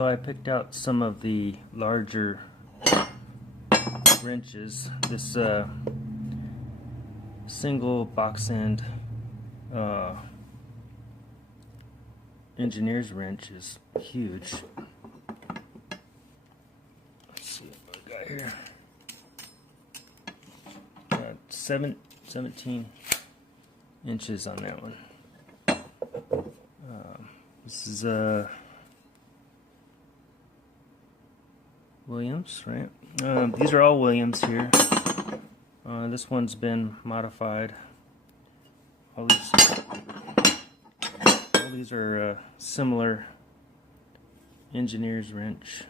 So I picked out some of the larger wrenches. This single box end engineer's wrench is huge. Let's see what I got here. Got 17 inches on that one. This is Williams, right? These are all Williams here. This one's been modified. All these are similar engineer's wrench.